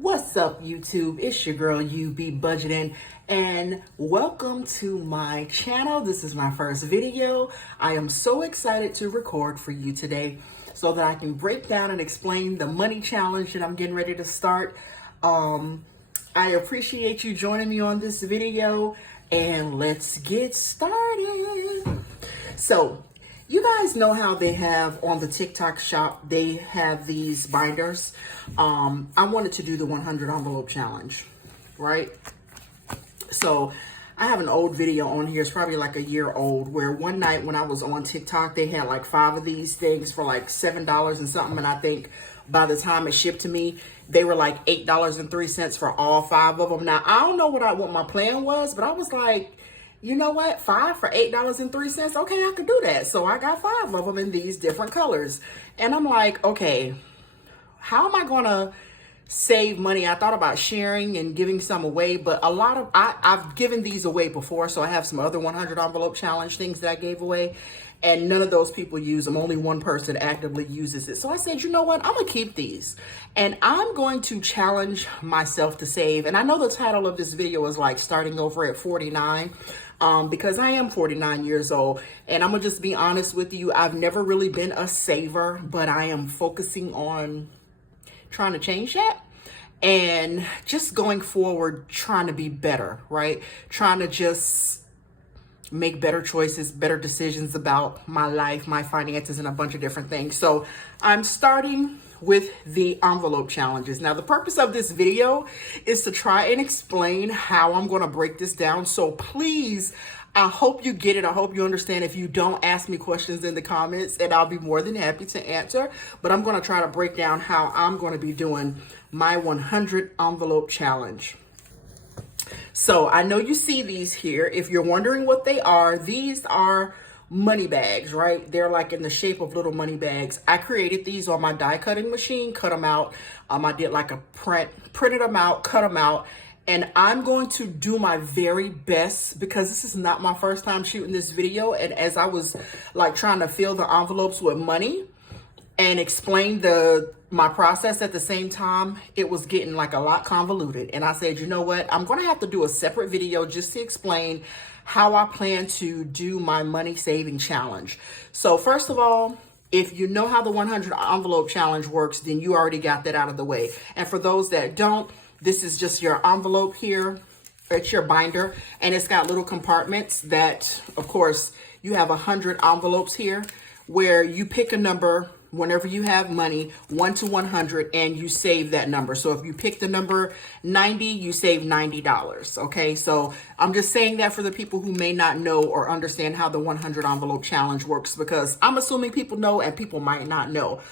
What's up, YouTube? It's your girl, UB Budgeting, and welcome to my channel. This is my first video. I am so excited to record for you today so that I can break down and explain the money challenge that I'm getting ready to start. I appreciate you joining me on this video, and let's get started. So, you guys know how they have on the TikTok shop, they have these binders. I wanted to do the 100 envelope challenge, right? So I have an old video on here. It's probably like a year old, where one night when I was on TikTok, they had like 5 of these things for like $7 and something. And I think by the time it shipped to me, they were like $8.03 for all 5 of them. Now, I don't know what my plan was, but I was like, you know what? 5 for $8.03. Okay, I could do that. So I got 5 of them in these different colors. And I'm like, okay, how am I going to save money? I thought about sharing and giving some away, but I've given these away before. So I have some other 100 envelope challenge things that I gave away, and none of those people use them. Only one person actively uses it. So I said, you know what? I'm going to keep these, and I'm going to challenge myself to save. And I know the title of this video is like starting over at 49. Because I am 49 years old, and I'm gonna just be honest with you. I've never really been a saver, but I am focusing on trying to change that and just going forward, trying to be better, right? Trying to just make better choices, better decisions about my life, my finances, and a bunch of different things. So I'm starting with the envelope challenges. Now, the purpose of this video is to try and explain how I'm going to break this down. So please, I hope you get it. I hope you understand. If you don't, ask me questions in the comments and I'll be more than happy to answer. But I'm going to try to break down how I'm going to be doing my 100 envelope challenge. So I know you see these here. If you're wondering what they are, these are money bags, right? They're like in the shape of little money bags. I created these on my die cutting machine, cut them out. I did like a printed them out, cut them out. And I'm going to do my very best, because this is not my first time shooting this video. And as I was like trying to fill the envelopes with money and explain my process at the same time, it was getting like a lot convoluted. And I said, you know what? I'm going to have to do a separate video just to explain how I plan to do my money saving challenge. So first of all, if you know how the 100 envelope challenge works, then you already got that out of the way. And for those that don't, this is just your envelope here. It's your binder, and it's got little compartments that, of course, you have 100 envelopes here where you pick a number whenever you have money, 1 to 100, and you save that number. So if you pick the number 90, you save $90. Okay, so I'm just saying that for the people who may not know or understand how the 100 envelope challenge works, because I'm assuming people know and people might not know.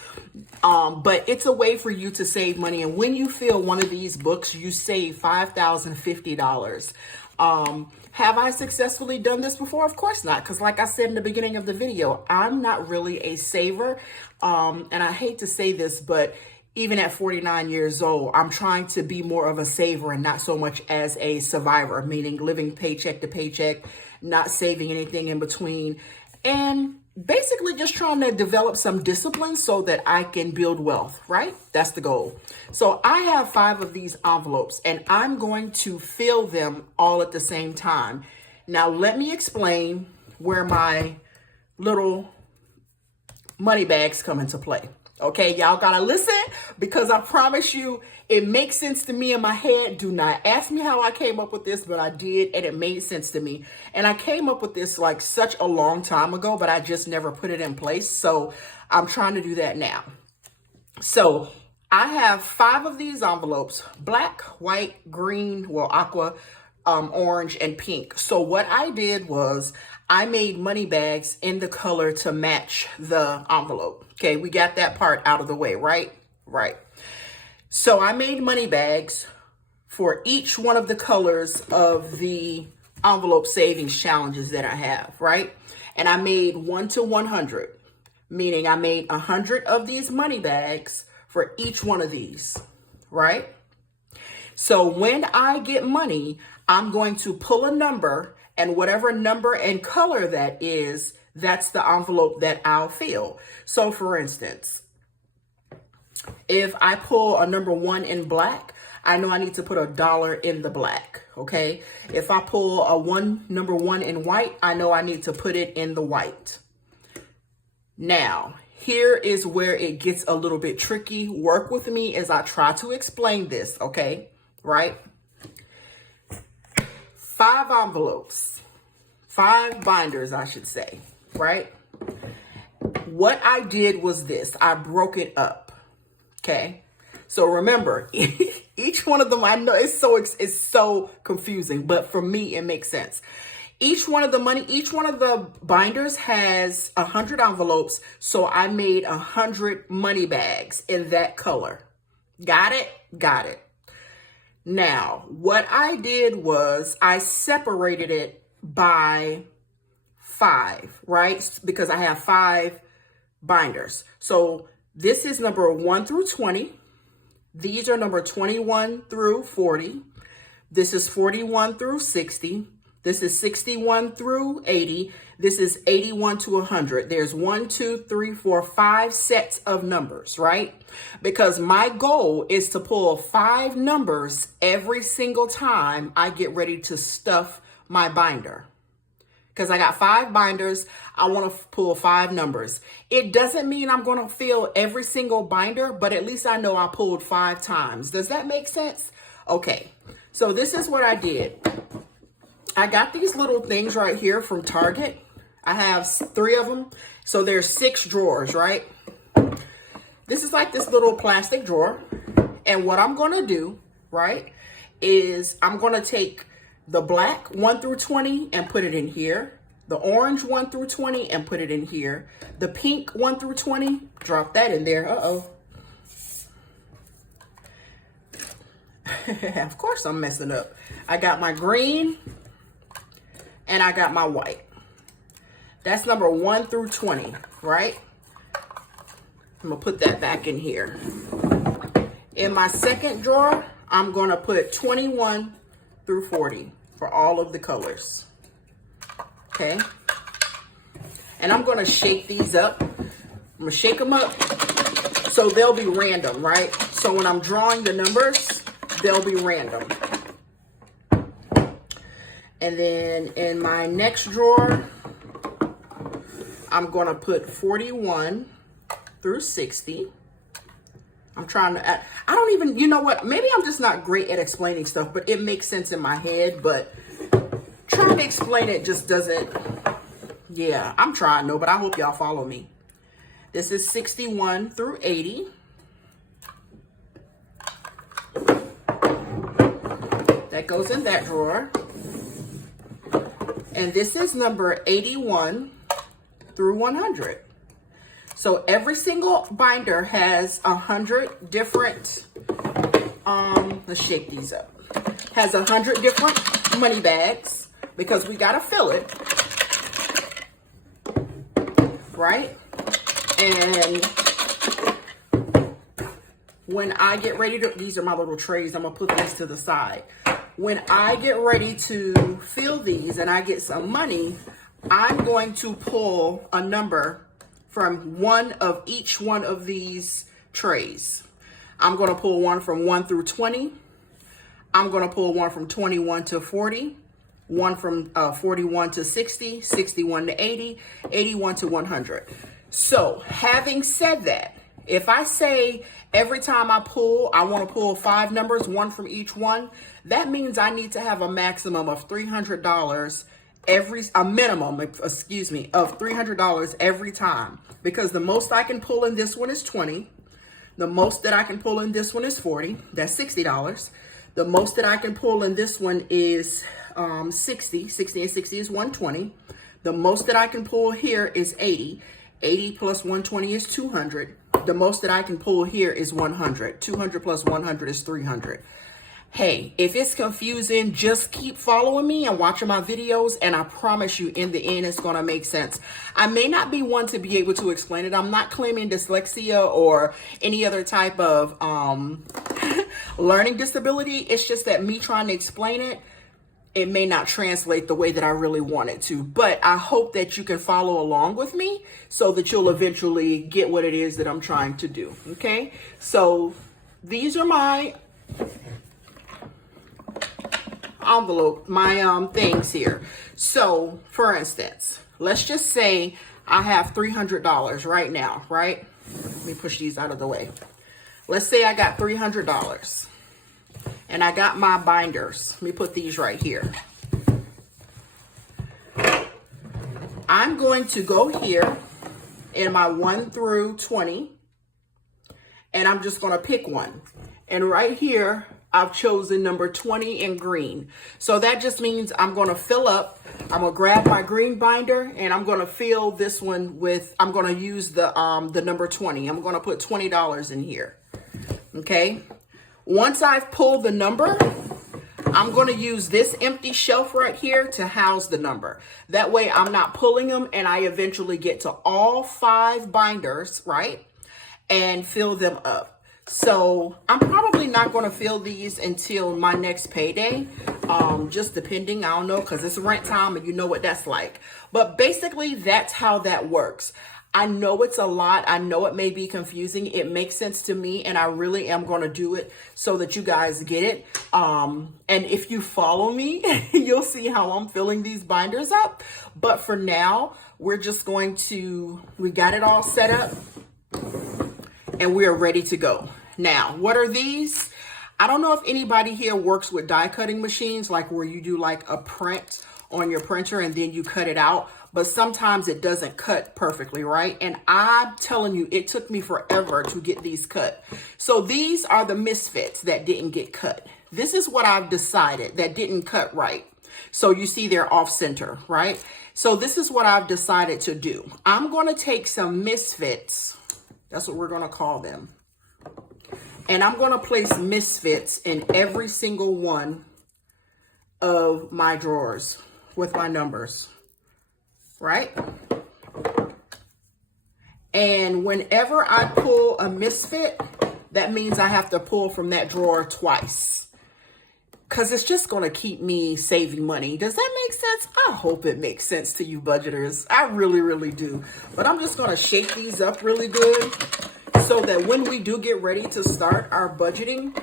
But it's a way for you to save money. And when you fill one of these books, you save $5,050. Have I successfully done this before? Of course not, because like I said in the beginning of the video, I'm not really a saver. And I hate to say this, but even at 49 years old, I'm trying to be more of a saver and not so much as a survivor, meaning living paycheck to paycheck, not saving anything in between, and basically just trying to develop some discipline so that I can build wealth, right? That's the goal. So I have 5 of these envelopes, and I'm going to fill them all at the same time. Now, let me explain where my little money bags come into play. Okay, y'all gotta listen, because I promise you it makes sense to me in my head. Do not ask me how I came up with this, but I did, and it made sense to me. And I came up with this like such a long time ago, but I just never put it in place. So I'm trying to do that now. So I have 5 of these envelopes: black, white, green, well, aqua, orange, and pink. So what I did was I made money bags in the color to match the envelope. Okay, we got that part out of the way, right? Right. So I made money bags for each one of the colors of the envelope savings challenges that I have, right? And I made 1 to 100, meaning I made 100 of these money bags for each one of these, right? So when I get money, I'm going to pull a number, and whatever number and color that is, that's the envelope that I'll fill. So for instance, If I pull a number 1 in black, I know I need to put $1 in the black, okay? If I pull number 1 in white, I know I need to put it in the white. Now, here is where it gets a little bit tricky. Work with me as I try to explain this, okay? Right? 5 envelopes, 5 binders, I should say, right? What I did was this. I broke it up, okay? So remember, each one of them, I know it's so confusing, but for me, it makes sense. Each one of the binders has 100 envelopes. So I made 100 money bags in that color. Got it? Got it. Now, what I did was I separated it by 5, right? Because I have 5 binders. So this is number 1 through 20. These are number 21 through 40. This is 41 through 60. This is 61 through 80. This is 81 to 100. There's 1, 2, 3, 4, 5 sets of numbers, right? Because my goal is to pull 5 numbers every single time I get ready to stuff my binder. Because I got 5 binders, I want to pull 5 numbers. It doesn't mean I'm going to fill every single binder, but at least I know I pulled 5 times. Does that make sense? Okay, so this is what I did. I got these little things right here from Target. I have 3 of them. So there's 6 drawers, right? This is like this little plastic drawer. And what I'm going to do, right, is I'm going to take the black 1 through 20 and put it in here. The orange 1 through 20 and put it in here. The pink 1 through 20, drop that in there. Uh-oh. Of course I'm messing up. I got my green and I got my white. That's number 1 through 20, right? I'm gonna put that back in here. In my second drawer, I'm gonna put 21 through 40 for all of the colors, okay? And I'm gonna shake these up. I'm gonna shake them up so they'll be random, right? So when I'm drawing the numbers, they'll be random. And then in my next drawer, I'm gonna put 41 through 60. I'm trying to, I don't even, you know what? Maybe I'm just not great at explaining stuff, but it makes sense in my head, but trying to explain it just doesn't, yeah, I'm trying, no, but I hope y'all follow me. This is 61 through 80. That goes in that drawer. And this is number 81 through 100. So every single binder has 100 different, let's shake these up. Has 100 different money bags because we gotta fill it, right? And when I get ready to, these are my little trays, I'm gonna put these to the side. When I get ready to fill these and I get some money, I'm going to pull a number from one of each one of these trays. I'm going to pull one from 1 through 20. I'm going to pull one from 21 to 40, one from 41 to 60, 61 to 80, 81 to 100. So having said that, if I say every time I pull, I want to pull 5 numbers, one from each one, that means I need to have a maximum of $300 a minimum, excuse me, of $300 every time, because the most I can pull in this one is 20. The most that I can pull in this one is 40. That's $60. The most that I can pull in this one is 60. 60 and 60 is 120. The most that I can pull here is 80. 80 plus 120 is 200. The most that I can pull here is 100. 200 plus 100 is 300. Hey, if it's confusing, just keep following me and watching my videos, and I promise you, in the end, it's going to make sense. I may not be one to be able to explain it. I'm not claiming dyslexia or any other type of learning disability. It's just that me trying to explain it, it may not translate the way that I really want it to. But I hope that you can follow along with me so that you'll eventually get what it is that I'm trying to do. Okay, so these are my envelope, my things here. So for instance, let's just say I have $300 right now, right? Let me push these out of the way. Let's say I got $300 and I got my binders. Let me put these right here. I'm going to go here in my 1 through 20 and I'm just going to pick one. And right here, I've chosen number 20 in green. So that just means I'm going to fill up. I'm going to grab my green binder and I'm going to fill this one with, I'm going to use the number 20. I'm going to put $20 in here. Okay. Once I've pulled the number, I'm going to use this empty shelf right here to house the number. That way I'm not pulling them and I eventually get to all 5 binders, right? And fill them up. So I'm probably not going to fill these until my next payday, just depending, I don't know, because it's rent time and you know what that's like. But basically that's how that works. I know it's a lot. I know it may be confusing. It makes sense to me and I really am going to do it so that you guys get it. And if you follow me, you'll see how I'm filling these binders up. But for now, we're just going to, we got it all set up and we are ready to go. Now, what are these? I don't know if anybody here works with die cutting machines, like where you do like a print on your printer and then you cut it out, but sometimes it doesn't cut perfectly, right? And I'm telling you, it took me forever to get these cut. So these are the misfits that didn't get cut. This is what I've decided that didn't cut right. So you see they're off center, right? So this is what I've decided to do. I'm going to take some misfits. That's what we're going to call them. And I'm going to place misfits in every single one of my drawers with my numbers, right? And whenever I pull a misfit, that means I have to pull from that drawer twice. Because it's just going to keep me saving money. Does that make sense? I hope it makes sense to you budgeters. I really, really do. But I'm just going to shake these up really good so that when we do get ready to start our budgeting,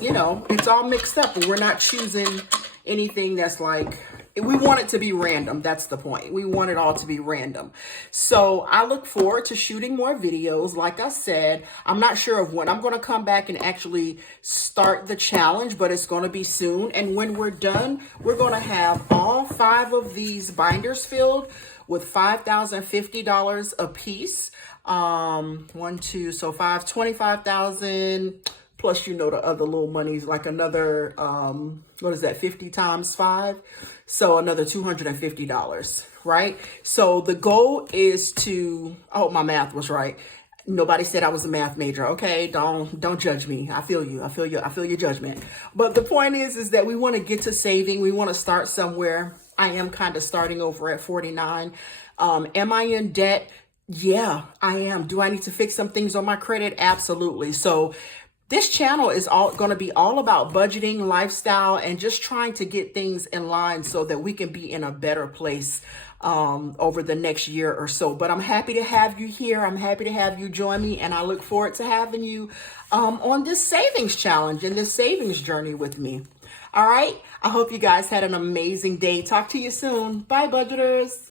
you know, it's all mixed up and we're not choosing anything that's like, we want it to be random. That's the point. We want it all to be random. So I look forward to shooting more videos. Like I said, I'm not sure of when I'm going to come back and actually start the challenge, but it's going to be soon. And when we're done, we're going to have all 5 of these binders filled with $5,050 a piece. 1, 2, so 5, 25,000 plus, you know, the other little monies, like another, what is that? 50 times 5. So another $250, right? So the goal is to, I hope my math was right. Nobody said I was a math major. Okay. Don't judge me. I feel you. I feel your judgment. But the point is that we want to get to saving. We want to start somewhere. I am kind of starting over at 49. Am I in debt? Yeah, I am. Do I need to fix some things on my credit? Absolutely. So this channel is going to be all about budgeting, lifestyle, and just trying to get things in line so that we can be in a better place over the next year or so. But I'm happy to have you here. I'm happy to have you join me, and I look forward to having you on this savings challenge and this savings journey with me. All right. I hope you guys had an amazing day. Talk to you soon. Bye, budgeters.